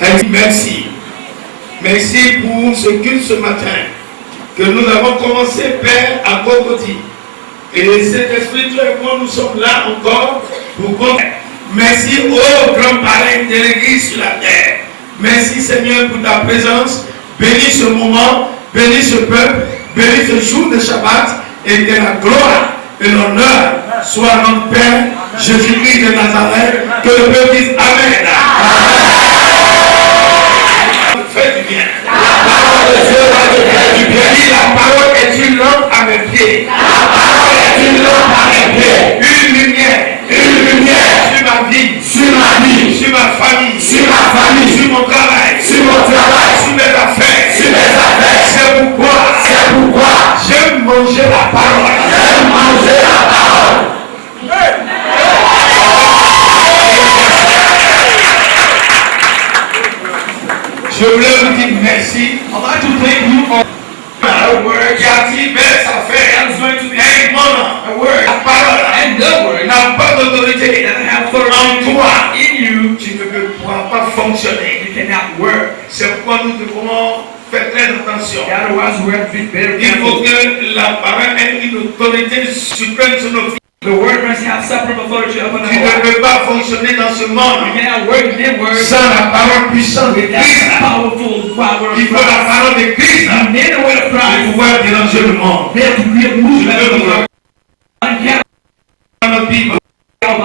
Elle dit merci. Merci pour ce culte ce matin que nous avons commencé, Père, à Golgotha. Et cet esprit, toi et moi, nous sommes là encore pour continuer. Merci aux grands parrains de l'Église sur la terre. Merci Seigneur pour ta présence. Bénis ce moment, bénis ce peuple, bénis ce jour de Shabbat et que la gloire et l'honneur soient à notre Père Jésus-Christ de Nazareth. Que le peuple dise Amen. Fais du bien. La parole de Dieu va te faire du bien. Dis, la parole est une lampe à mes pieds. La parole est une lampe à mes pieds. Une lumière sur ma vie, sur ma famille, sur mon travail, sur mes affaires, C'est pourquoi j'aime manger la parole. Je voulais vous dire merci. I'd like to thank you for a word qui active sa affaire. I'm going to be a word, la parole, and the word n'a pas d'autorité. En toi, in you, tu ne pourras pas fonctionner. You cannot work. C'est pourquoi nous devons faire très attention. Il faut que la parole ait une autorité suprême sur nos vies. The word must have supreme authority upon our lives. Tu ne peux pas fonctionner dans ce monde sans la parole puissante de Christ. Il faut la parole de Christ pour pouvoir déranger le monde. Notre Bible. On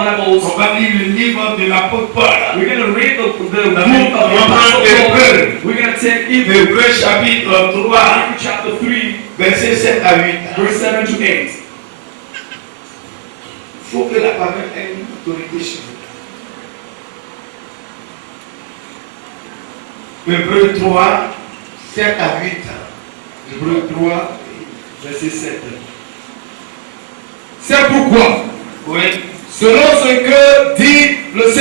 va lire le livre de l'apôtre Paul. We're going to read the book of the Apostle Paul. We're going to take Hébreux chapitre 3, chapter 3, versets 7 à 8. Verse 7 to 8. Il faut que la parole ait une autorité sur vous. Hébreux 3, 7 à 8. Hébreux 3, verset 7. C'est pourquoi, oui, selon ce que dit le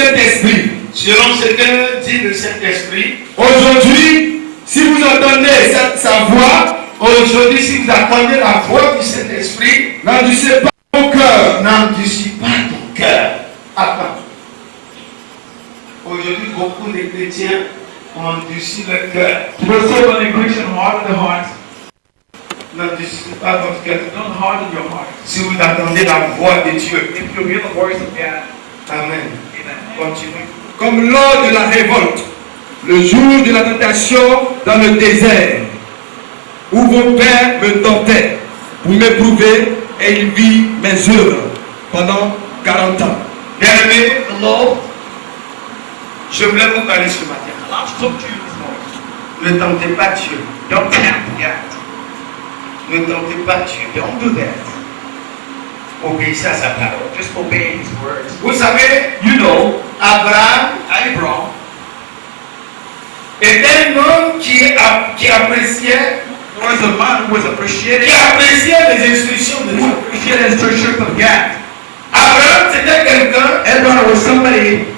Saint-Esprit, aujourd'hui, si vous entendez sa voix, aujourd'hui, si vous attendez la voix du Saint-Esprit, n'endurcissez pas ton cœur. N'endurcissez pas ton cœur. Attends. Aujourd'hui, beaucoup de chrétiens ont endurci leur cœur. N'endurcissez pas votre cœur. Don't harden your heart. Si vous attendez la voix de Dieu. If you hear the voice of God. Amen. Continue. Comme lors de la révolte, le jour de la tentation dans le désert, où vos pères me tentaient pour m'éprouver, et il vit mes œuvres pendant 40 ans. Bien-aimé, je voulais vous parler ce matin. Ne tentez pas Dieu. Don't tempt God. Ne tentez pas Dieu. Don't do that. Obéissez à sa parole. Just obey his words. Vous savez, Abraham est un homme qui appréciait les instructions de Dieu. Abraham, c'était quelqu'un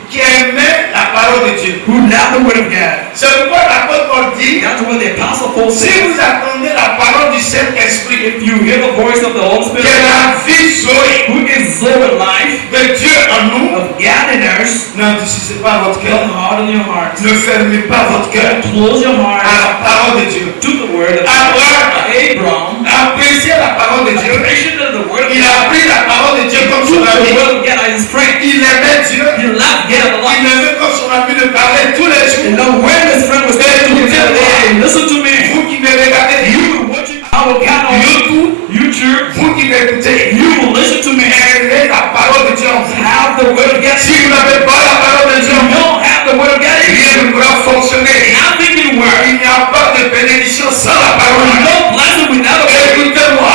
qui aimait la parole de Dieu. C'est pourquoi l'apôtre Paul dit, si vous attendez la parole du Saint-Esprit, que la vie Zoé, de Dieu en nous, n'endurcissez pas votre cœur. Ne fermez pas votre cœur à la parole de Dieu. Abraham appréciait la parole de Dieu. Il a pris la parole de Dieu comme son ami. Il aimait Dieu. Il aimait comme son ami de parler tous les jours. Vous qui me regardez, YouTube, vous qui m'écoutez, ayez la parole de Dieu en vous. Si vous n'avez pas la parole de Dieu en vous, rien ne pourra fonctionner. Il n'y a pas de bénédiction sans la parole. Écoutez-moi.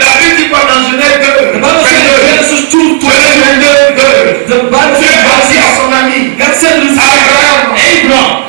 La Bible dit pas dans Genèse 2. Dieu a dit à son ami Abraham,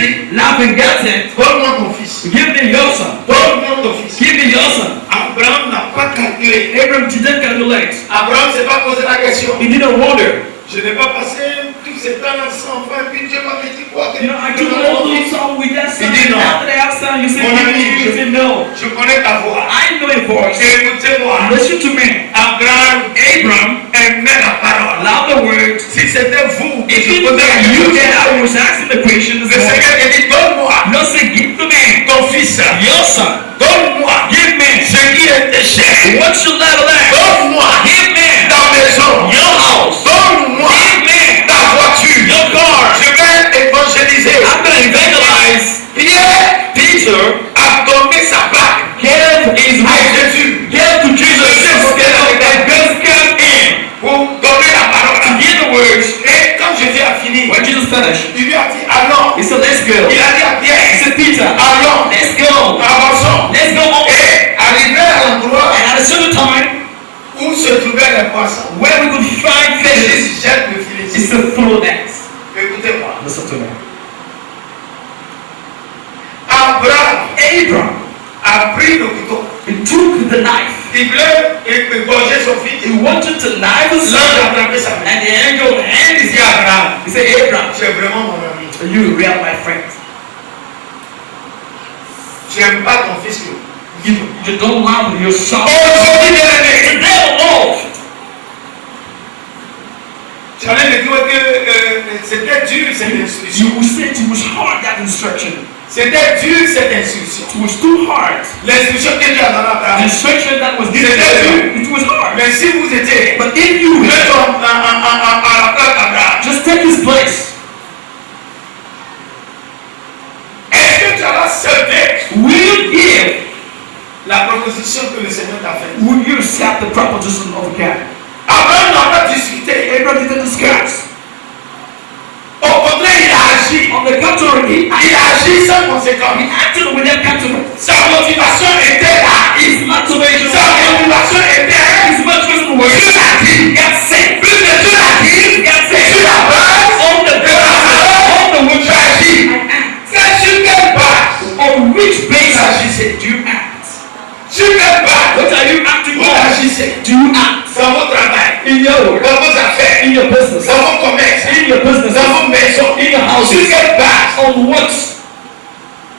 dit, laughing, God said, donne-moi ton fils. give me your son. Donne-moi ton fils. Give me your son. Abraham n'a pas calculé. Abraham didn't calculate. Abraham ne s'est pas posé la question. He didn't wonder. Je n'ai pas passé tout ce temps sans enfant, et puis Dieu m'a dit quoi que You know, I took all those songs with that son. He did not. After they have son, you said, Mon ami, you said no. je connais ta voix. I know your voice. Écoutez-moi. Listen to me. Abraham aimait la parole. Love the word. Si c'était vous que If je it posais la you question, that I was asking the question le this morning, Seigneur te dit, donne-moi no say, give to me ton fils. your son. Donne-moi Give me ce qui est cher. what you let lack. Donne-moi Give me ta maison. your house. Donne-moi Give me ta voiture. your car. Je vais évangéliser. I'm going to evangelize. Pierre Peter a donné sa bague gave his à ring. Jésus Gave to Jesus that God came in pour donner la to parole. give the words. Et quand Jésus a fini, When Jesus finished, il lui a dit, allons. he said, let's go. Il a dit à He Pierre, said, Peter, allons, let's go. avançons. Let's go on. Et arrivé à l'endroit And at a certain time, où se trouvaient les poissons, where we could find fishes, Jésus jette le filet. is to throw nets. Écoutez-moi. Listen to me. Abraham Abraham, a pris le couteau. he took the knife. Il voulait égorger son fils. He wanted to knife his L'ange a son. attrapé sa main. And the angel handed Il his dit à Abraham, He said, Abraham, tu es vraiment mon ami. you real my friend. Tu n'aimes pas ton fils que You don't love your son. aujourd'hui, bien-aimé, Today, Lord, tu allais me dire que c'était dur cette instruction. you said it was hard, that instruction. C'était dur cette instruction. It was too hard. L'instruction que Dieu a donnée à The Abraham. instruction that was given to you, it was hard. Mais si vous étiez But if you à la place d'Abraham, just take his place, est-ce que tu allais accepter will you give, la proposition que le Seigneur t'a faite? will you accept the proposition of the cat? Abraham n'a pas discuté. Abraham didn't discuss. Au contraire, il a agi. On the contrary, Il a agi sans conséquence. he acted without consequence. Sa motivation était là. His motivation, Sa motivation était his motivation was, Dieu l'a dit. God said, Plus que Dieu l'a dit, God sur said, la base on the de la on the parole, which tu agis. C'est sur quelle base on which vous basis agissez? do you act? Sur quelle base What are you acting vous on? agissez? Do you act Dans vos travail, in your work, dans vos affaires, in your business, dans vos commerces, in your business, dans vos maisons. in your Sur houses? quelle base? On what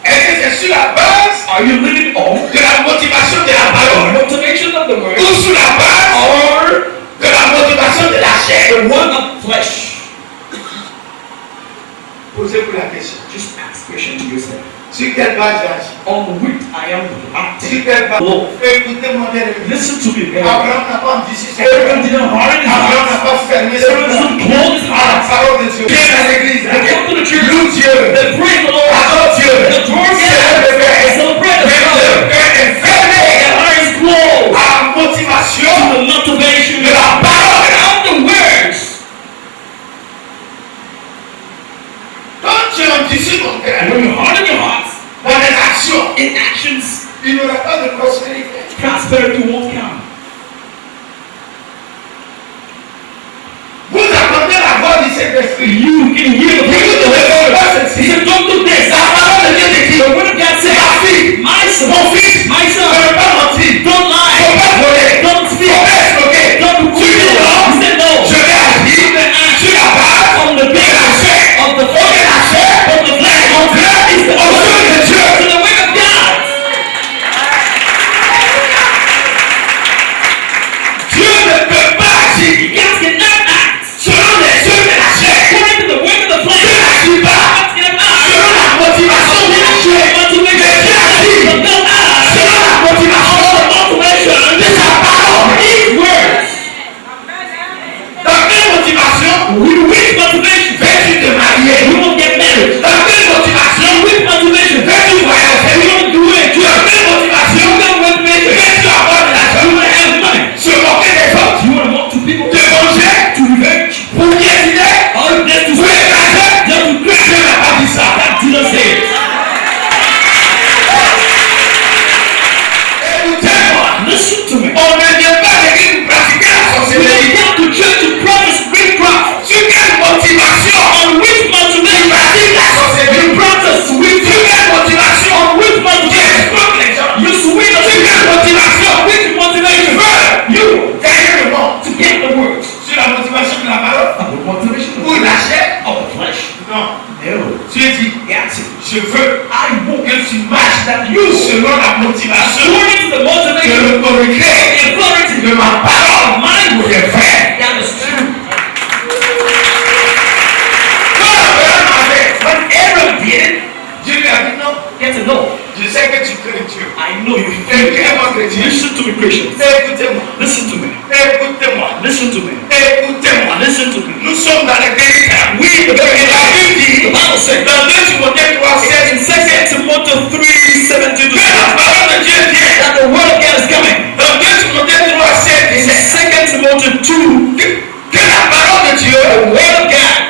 Est-ce que c'est sur la base are you living on? de la motivation de la parole Motivation of the word ou sur la base or de la motivation de la chair? the one of flesh? Posez-vous la question. Just ask question to yourself. Sur quelle base j'agis? On which I am Sur acting. quelle base? Lord, Écoutez-moi bien. listen to me. Abraham Abraham n'a pas dit sur cette Abraham didn't harden his Abraham n'a heart. pas fermé ses Abraham portes didn't close his à la heart. parole de Dieu. Viens à l'église. They come to the church. Loue Dieu. They praise the Lord. Adore Dieu. They adore C'est God. le They Père. celebrate the Mais le Father. cœur est fermé Their heart is closed à la motivation to the motivation de la parole. of the words. Quand tu endurcis ton cœur When you harden your heart dans les actions, in actions, il n'y aura pas de prospérité. prosperity won't come. Vous attendez la voix du Saint-Esprit. You can hear the voice of the Holy Spirit. He said, don't do this. La parole de Dieu te dit, The word of God says, ma fille, my son, mon fils, my ne son, veux pas mentir. don't Ne lie, veux pas voler. don't Ne steal, veux pas escroquer. don't do Tu dis non. He said, no. Je vais agir sur la base On the de la basis chair. of the Et la chair, of the flesh, mon cœur, is the au feu de Dieu. to the word of God. Dieu ne peut pas agir God cannot act selon les œuvres de la chair. according to the word of the flesh. Dieu dit, je veux que tu marches selon la motivation que l'autorité de ma parole est vraie. Quand Aaron did it, Dieu lui a dit non. Je sais que tu crains Dieu. I know you. Écoutez-moi, chrétien. Listen to me, Christians. Écoutez-moi. Listen to me. Écoutez-moi. Listen to me. Écoutez-moi. Listen to me. Nous sommes dans les derniers temps. We, the very La Bible dit, the Bible says, dans 2 Timothée 3, 7, in 2 Timothy 3:17 to que la parole de Dieu vient. that the word of God is coming. Dans 2 Timothée 3, 7, In 17, 2 Timothy 2, que la parole de Dieu the word of God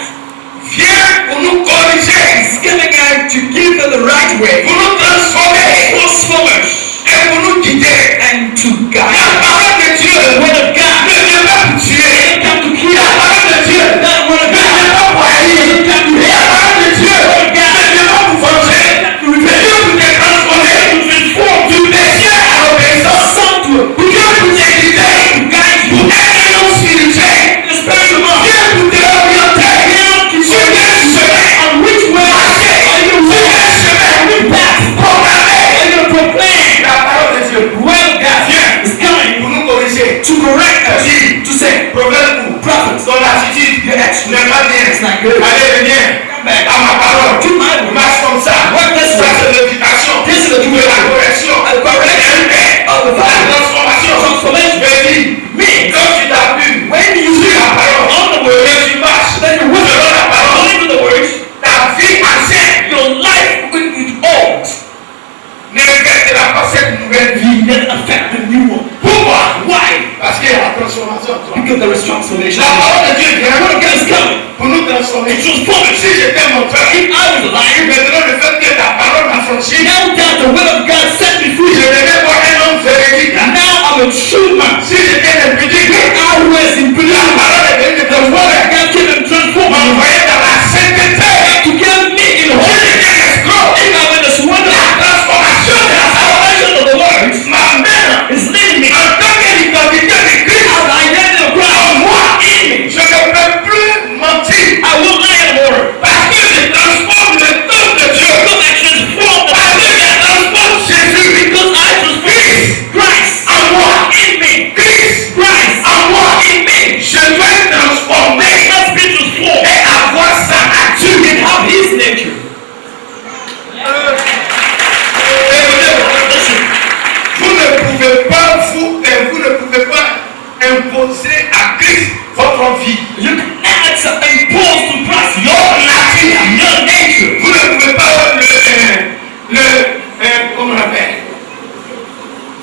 vient pour nous corriger, is coming out to give us the right way, pour nous transformer transform us, et pour nous guider. and to guide La us. parole de Dieu The word of God ne vient pas pour tuer. doesn't come to kill La us. parole de Dieu ne That word of vient God pas pour haïr. doesn't come to La hate. parole de Dieu ne vient pas pour venger. Mais Dieu vous est transformé du péché à l'obéissance. Some to Dieu vous est guidé pour être un homme spirituel. the spiritual man. Dieu vous est orienté sur quel chemin On which way marcher, are you sur quel walking? chemin On which path programmer. are you proclaiming? La parole de Dieu Well, God is coming pour nous corriger. to correct us, Dis, to say, problème ou prophets, ton attitude your action n'est pas bien. is not good. Allez, viens Come back. à ma parole. To my word. Marche comme ça. Work this Ça, way. c'est l'éducation. This is the De la way. correction. A correction of the La Bible. transformation. Transformation. Je dis, Me. quand tu t'appuies When you sur la see parole, on the word, et tu marches then you work selon la parole, according to the word, ta vie ancienne your life will be old. ne reflètera pas cette nouvelle vie. Then affect the new one. Pourquoi? Why? Parce qu'il y a la transformation en toi. Because there is transformation. La parole de Dieu The vient word of God is coming. pour nous transformer. To transform us. Si j'étais menteur, If I was a liar, maintenant le fait que ta parole m'a franchi, now that the word of God set me je free, devais voir un homme véridique. now I'm a true man. Si j'étais impudique, I was in la belief. parole est venue de The word transformer. of God came and transformed me. M'envoyer dans la sainteté. To get me in Si holiness. j'étais escroc, If I were the surrender, la transformation de la parole salvation of the word m'amène is leading me en tant que l'identité de Christ as the identity of en Christ moi. in me. Je ne peux plus mentir I will lie in the word. parce que je transforme le temps de Dieu. Because I transform the Parce que je transforme Jésus. Because I transform Christ En moi. in me. Christ Christ en moi. in me. Je dois être transformé Let's be transformed et avoir sa nature. and have His nature. Écoutez-moi. Listen, Vous ne pouvez pas imposer à Christ votre vie. you cannot impose to Christ Your your nature. nature. Vous ne pouvez pas comment on appelle?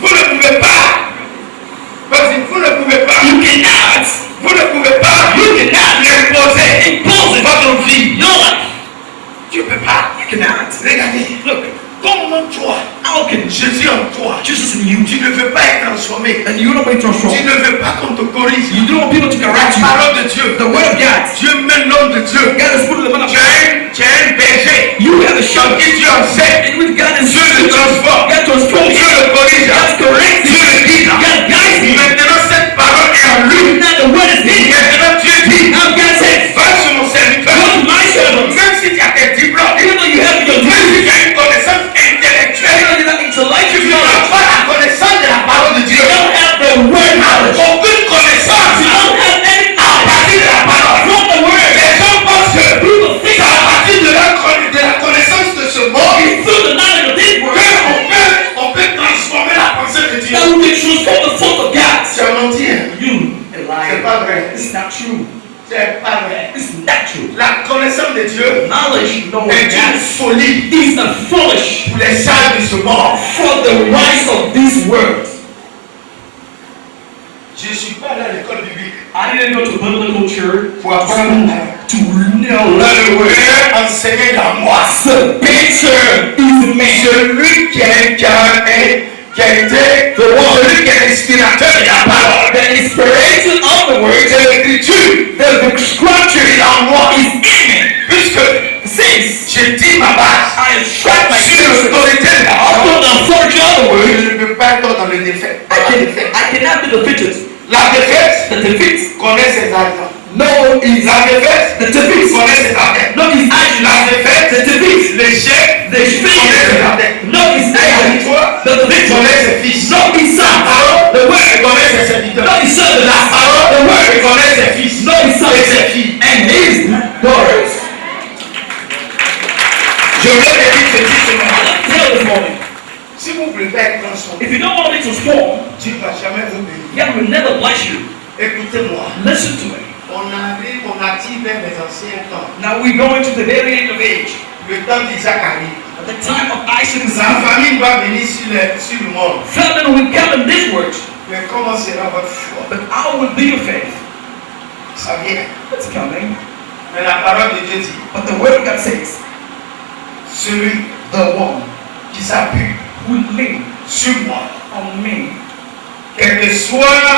Vous ne pouvez pas. Vas-y, vous ne pouvez pas. You cannot Vous ne pouvez pas. Imposer impose it. votre vie. Your life. Tu ne peux pas. You cannot. Regardez. Look, Comment toi, how can Jésus en toi, Jesus in you tu ne veux pas être transformé. and you don't be Tu transformed? ne veux pas qu'on te corrige. You don't want people to La correct you. parole de Dieu. The word of God. Dieu met l'homme de Dieu. God has put in the man of Tu God. as un berger. You have a Sur shepherd. qui tu enseigne. In which God is Dieu le transforme. God transforms Dieu you. le corrige. God corrects Dieu you. le guide. God guides you. Maintenant, cette parole est en lui. Now the word is in. Maintenant, Dieu dit, Now God says, va sur mon serviteur. go to my servant. Même si tu as tes diplômes, Even though you have your même degree, si tu as une connaissance even intellectuelle, though you're not intellectual tu n'as knowledge, pas la connaissance de la parole de Dieu. you don't have the word knowledge. Aucune connaissance You don't have any à partir de la parole. from the word. Les gens pensent que People think c'est à partir de la connaissance de ce monde through the knowledge of this word qu'on peut transformer la pensée de Dieu. that we can transform the thought of God. C'est mentir. You a C'est liar. pas vrai. It's not true. C'est pas vrai. It's not true. La connaissance de Dieu Knowledge, no est une God, folie is not foolish pour les sages de ce monde. for the wise of this world. Je ne suis pas allé à l'école biblique I didn't go to biblical church pour apprendre to know le word enseigné dans moi. the picture is me. Celui qui a été celui qui est l'inspirateur de la parole. The inspiration of the word, C'est l'écriture. the scripture Il est en moi. is in me. Puisque Since j'ai dit ma base I instruct my sur children l'autorité de la parole, upon the authority of the word, je ne peux pas être dans le défait. I cannot be defeated. La défaite The defeat, connaît ses arguments. no is La défaite the defeat, connaît ses arguments. no is La action. défaite The defeat Je voulais te dire ceci ce matin. Let me tell you this morning. Si vous voulez pas être transformé, If you don't want to be transformed, Dieu ne va jamais vous bénir. God will never bless you. Écoutez-moi. Listen to me. On attire vers les anciens temps. Now we go into the very end of age. Le temps d'Isaac arrive. At the time of Isaac is La famine va venir sur le monde. famine will come in this world, Mais comment sera votre foi? but how will be your faith? Ça vient. It's coming. Mais la parole de Dieu dit, But the word of God says, celui the one qui s'appuie who lean sur moi, on me, quelle que soit